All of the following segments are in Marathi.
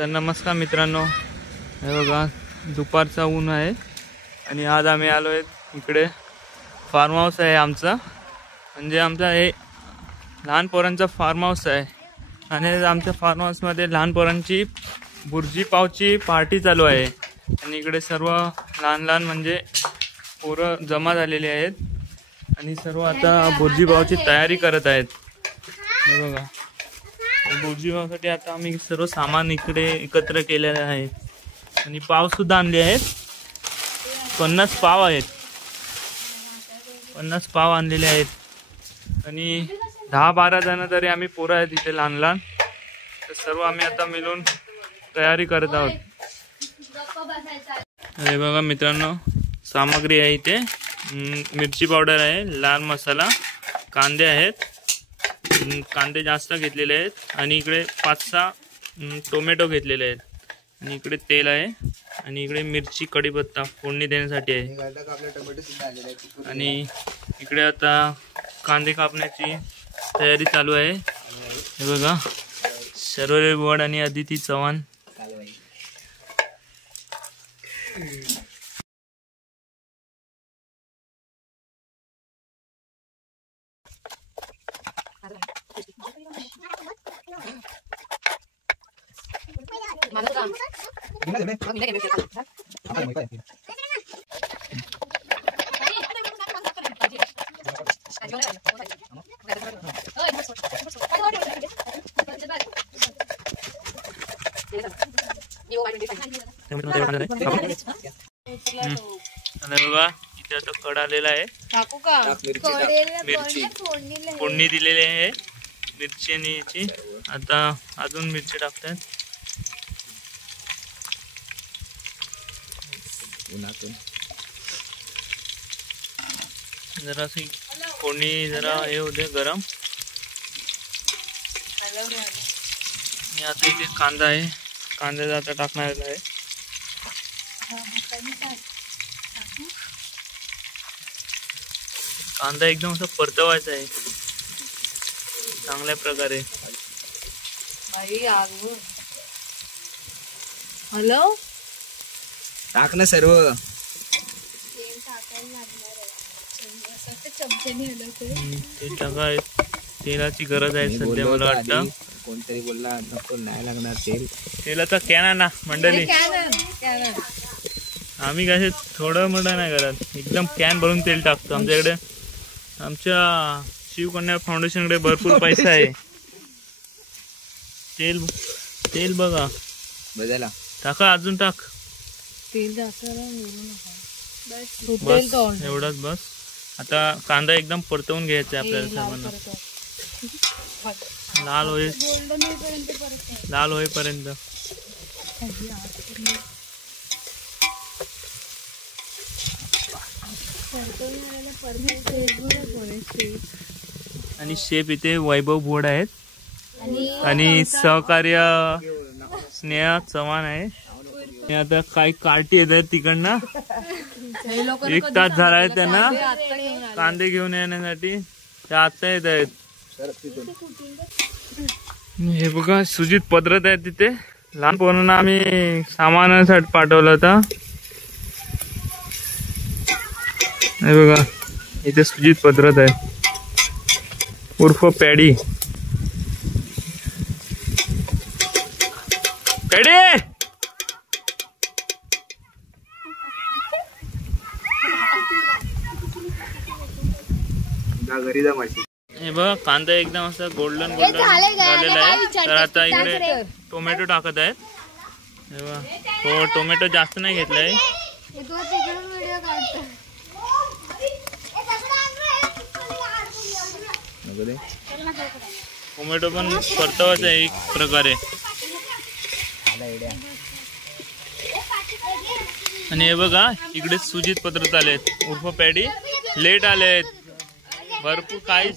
तर नमस्कार मित्रांनो, हे बघा दुपारचा ऊन आहे आणि आज आम्ही आलो आहे इकडे. फार्म हाऊस आहे आमचा, म्हणजे आमचा हे लहान पोरांचा फार्म हाऊस आहे आणि आमच्या फार्म हाऊसमध्ये लहान पोरांची बुर्जी पावची पार्टी चालू आहे आणि इकडे सर्व लहान लहान म्हणजे पोरं जमा झालेली आहेत आणि सर्व आता बुर्जी पावची तयारी करत आहेत. हे बघा, बुर्जी पावसाठी आता आम्ही सर्व सामान इकडे एकत्र केलेले आहे आणि पाव सुद्धा आणले आहेत. 50 पाव आहेत, 50 पाव आणलेले आहेत आणि 10-12 जण तरी आम्ही पोरं आहेत इथे लहान लहान. तर सर्व आम्ही आता मिळून तयारी करत आहोत. अरे बघा मित्रांनो, सामग्री आहे इथे. मिरची पावडर आहे, लाल मसाला, कांदे आहेत, कांदे जास्त घेतलेले आहेत आणि इकडे 5-6 टोमॅटो घेतलेले आहेत आणि इकडे तेल आहे आणि इकडे मिरची कढीपत्ता फोडणी देण्यासाठी आहे आणि इकडे आता कांदे कापण्याची तयारी चालू आहे. हे बघा, शर्वरी वड आणि अदिती चव्हाण. बघा इथे आता कड आलेला आहे, मिरची फोडणी दिलेली आहे मिरची आणि याची. आता अजून मिरची टाकतात. जरा फोडणी जरा हे होते गरम. आणि आता इथे कांदा आहे, कांद्याचा आता टाकणार आहे. कांदा एकदम असं परतवायचा आहे चांगल्या प्रकारे. हॅलो, टाक ना सर्व. तेलाची गरज आहे सध्या. मला वाटतं कोणतरी बोलला नको, नाही लागणार तेल. तेलाचा कॅन आहे ना मंडळी. आम्ही काय थोडं मोठं नाही करत, एकदम कॅन भरून तेल टाकतो. आमच्याकडे आमच्या शिवकन्या फाउंडेशनकडे भरपूर पैसा आहे. तेल बघा बदला टाका, अजून टाक. तेल जास्त बस एवढाच बस. आता कांदा एकदम परतवून घ्यायचा आपल्याला सर्वांना, लाल होईपर्यंत. आणि शेफ इथे वैभव भोड आहेत आणि सहकार्य स्नेहा चव्हाण आहे. आता काही कार्टी येत आहेत तिकडनं. 1 तास झाला आहे त्यांना कांदे घेऊन येण्यासाठी. ते आता येत आहेत. हे बघा, सुजित पदरत आहे तिथे. लहान पोरांना आम्ही सामानासाठी पाठवलं होतं. हे बघा, इथे सुजित पदरत आहे उर्फ पॅडी. पॅडी घरी जा माझी. हे बघा, कांदा एकदम असं गोल्डन झालेला आहे. तर आता इकडे टोमॅटो टाकत आहेत. हे बघा, हो टोमॅटो जास्त नाही घेतलाय. टोमॅटो पण परतवायचा आहे एक प्रकारे. आणि हे बघा, इकडे सुजित पत्रत आलेत उर्फ पॅडी. लेट आलेत भरपूर, काही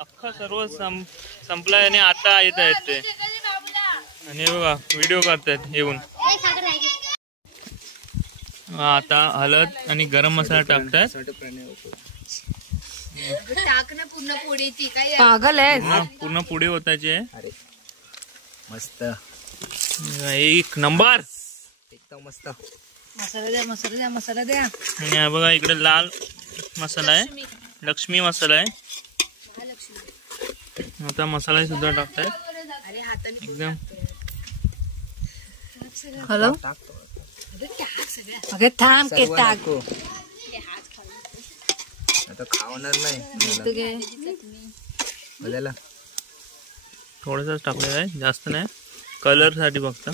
अख्खा सर्व संपलाय आणि आता येत आहेत ते. आणि हे बघा, व्हिडिओ करतायत येऊन. आता हळद आणि गरम मसाला टाकतात. पागल आहे, पूर्ण पुढे होतायचे. मस्त. एक नंबर एकदम मस्त. मसाला द्या मसाला द्या मसाला द्या. आणि हा बघा इकडे लाल मसाला आहे, लक्ष्मी मसाला आहे. आता मसाला सुद्धा टाकताय एकदम. हॅलो अगे थांब के सर्व टाक. नको. आता खावणार नाही बघायला. थोडंसंच टाकलेलं आहे, जास्त नाही, कलर साठी फक्त.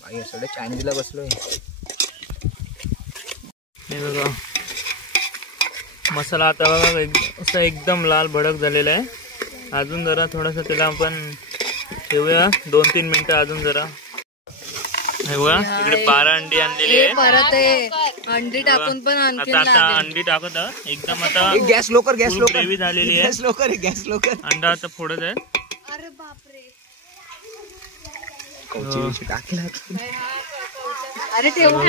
बाई असं चायनीजला बसलोय. हे बघा मसाला आता बघा असं एकदम लाल भडक झालेला आहे. अजून जरा थोडासा त्याला आपण ठेवूया 2-3 मिनिटं अजून जरा. हे बघा इकडे 12 अंडी आणलेली आहे. परत अंडी टाकून पण आणखी आता अंडी टाकत आहे. एकदम आता गॅस लवकर गॅस लवकर ग्रेव्ही झालेली आहे. गॅस लवकर गॅस लवकर. अंडा आता फोडत आहे. अरे बापरे कौची टाकला. अरे ठेवून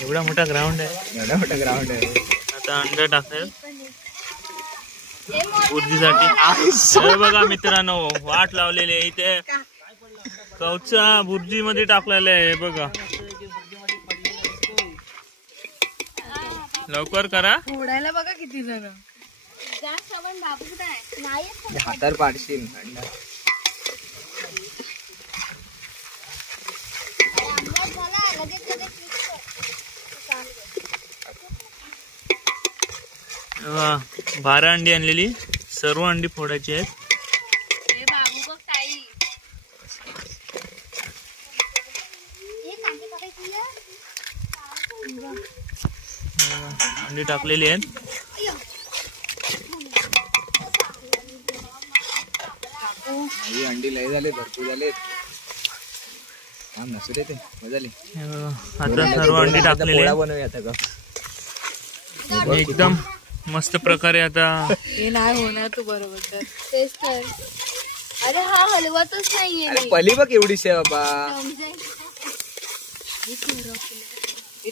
एवढा मोठा ग्राउंड आहे. एवढा मोठा ग्राउंड आहे. आता अंडा टाकतात बुर्जीसाठी. हे बघा मित्रांनो वाट लावलेली आहे इथे. कवचा बुर्जी मध्ये टाकलेला आहे. हे बघा लवकर करा. फोडायला बघा किती जण. हातावर पाडशील अंडा. बघा 12 अंडी आणलेली, सर्व अंडी फोडायची आहेत. अंडी टाकलेली आहेत. ही अंडी लय झाले, भरपूर झाले. नसू दे ते झाले. आता सर्व अंडी टाकलेली आहेत. बनवूया आता का एकदम मस्त प्रकारे. आता हे नाही होणार तू बरोबर तर. तेच तर. अरे हा हलवतच नाहीये. अरे पली बघ एवढीशी आहे बाबा.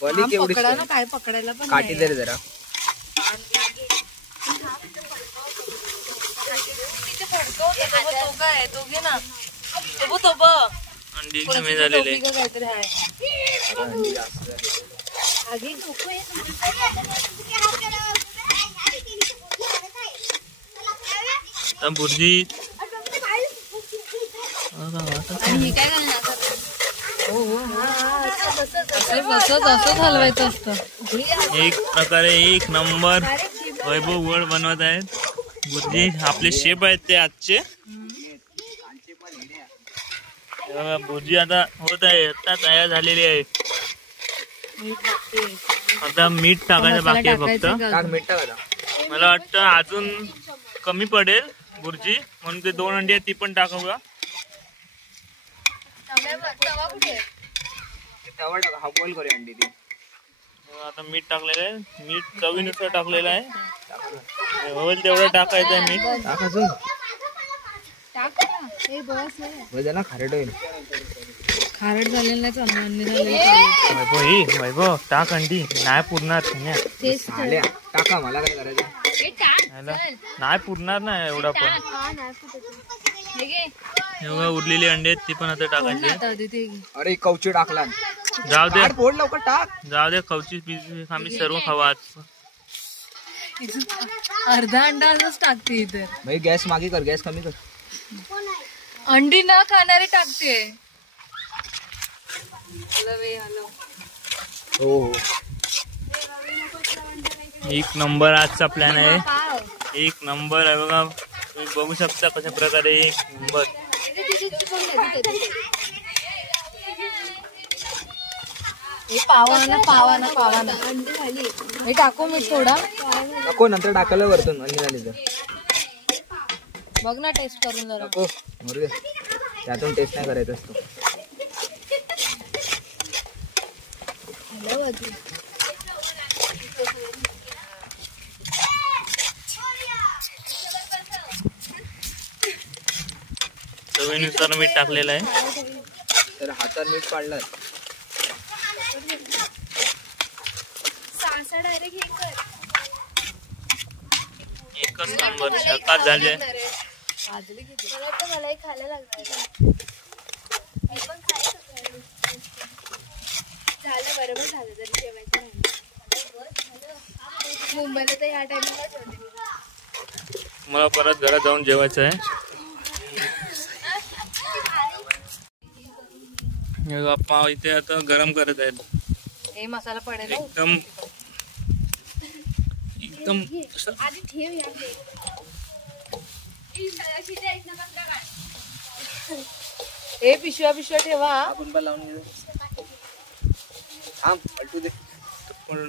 पली केवढी पकडा ना, काय पकडायला पण काठी दे रे जरा. तो काय तो घे ना. तो बघ अंडी कमी झालेली आहे. काहीतरी आहे. आता बुर्जी असंच हलवायचं असतं. एक प्रकारे एक नंबर वैभव वड बनवत आहेत बुर्जी. आपले शेफ आहेत ते आजचे. बुर्जी आता होत आहे, आता तयार झालेली आहे. आता मीठ टाकायचं बाकी आहे फक्त. टाक मीठ टाक आता. मला वाटतं अजून कमी पडेल बुर्जी, म्हणून ते 2 अंडी आहेत ती पण टाकूया. तवा टाक, हाफ बॉईल करूया अंडी ती. आता मीठ टाकलेलं आहे, मीठ चवीनुसार टाकलेलं आहे. होईल तेवढं टाकायचं आहे मीठ. टाक अजून. हे बस बघ ना खारट होईल. खारट झालेलं नाही चांगलं. वैभव वैभव टाक अंडी, नाही पुरणार. आल्या टाका, मला काय करायचं. नाही पुरणार नाही एवढा पण. एवढं उरलेली अंडी आहेत ती पण आता टाकायची. अरे कवची टाकला. जाऊ दे फोड लवकर टाक. जाऊ दे, कवची पीस आम्ही सर्व खावा. अर्धा अंडा असंच टाकते इथे. भाई गॅस मागे कर, गॅस कमी कर. अंडी ना खाणारी टाकते. हो हो एक नंबर आजचा प्लॅन आहे. एक नंबर आहे बघा, तुम्ही बघू शकता कशा प्रकारे एक नंबर. पावाना हे टाकू मी थोडा. नको, नंतर टाकायला वरतून अंडी झाली तर. बघ ना टेस्ट करून जरा. नको मरू दे, त्यातून टेस्ट नाही करायचं असतो. चवीनुसार मीठ टाकलेलं आहे. तर हातात मीठ पाडलं. एकच नंबर. शकात झाले. भाजली किती मला वाटतं मला एक खायला लागणार मी पण खायचं झालं बरोबर झालं तरी जेवायचं राहिलं मुंबईला तर ह्या टायमिंगलाच होते मला परत घरात जाऊन जेवायचं आहे. हे बाप्पा इथे आता गरम करत आहेत. हे मसाला पडेल हो. एकदम एकदम असं आधी ठेव या हे पिशव्या ठेवा हा. आपण पण लावून घेऊ. थांब पलटू दे. पण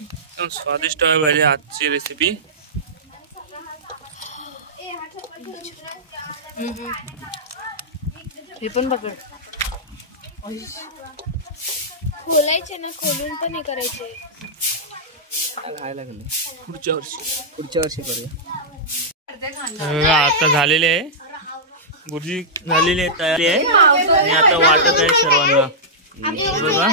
एकदम स्वादिष्ट आहे भाजी आजची रेसिपी. हे पण पकड. खोलायचे ना खोलून पण हे करायचे खायला गेले. पुढच्या वर्षी करूया. आता झालेले आहे भुर्जी झालेली आहे तयारी आहे आणि आता वाटत आहे सर्वांना. बघा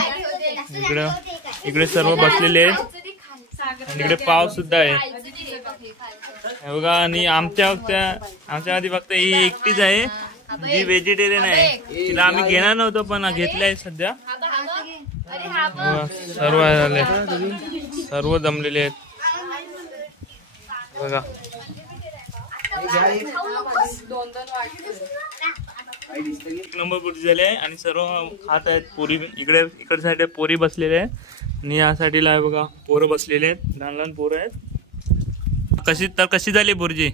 इकडे सर्व बसलेले आहे आणि इकडे पाव सुद्धा आहे बघा. आणि आमच्या आधी फक्त ही एकटीच आहे जी व्हेजिटेरियन आहे. तिला आम्ही घेणार नव्हतो पण घेतलंय सध्या. सर्व झाले सर्व जमलेले आहेत बघा. एक नंबर पुरी झाली आहे आणि सर्व खात आहेत. पोरी इकडे साईड पोरी बसलेले आहेत आणि या साईडला आहे बघा पोरं बसलेले आहेत. लहान लहान पोरं आहेत. कशी झाली बुर्जी?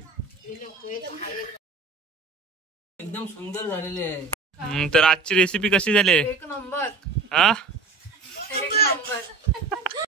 एकदम सुंदर झालेले आहे. तर आजची रेसिपी कशी झाली? एक नंबर. हा